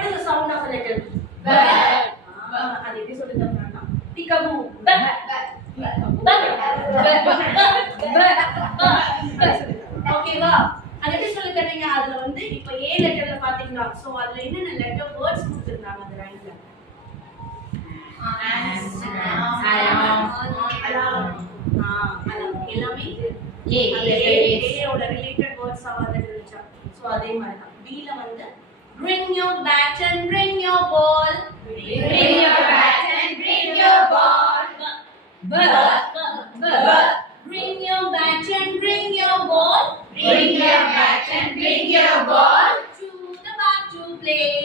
What is the sound of a letter? B. அது எப்படி சொல்றது அப்படினா பிகபு B. ஓகேவா? அது எப்படி சொல்லி தரீங்க? அதுல வந்து இப்போ A லெட்டர்ல பாத்தீங்களா? சோ அதுல என்னென்ன லெட்டர் வேர்ட்ஸ் கொடுத்திருக்காங்க அந்த ரைம்ல? எல்லாமே A ஓட ரிலேட்டட் வேர்ட்ஸ் ஆவாத இருந்துச்சா? சோ அதே மாதிரி தான் B ல வந்து bring your bat and bring your ball. Bring your bat and bring your ball. Bring your bat and bring your ball. Bring your bat and bring your ball. To the park to play.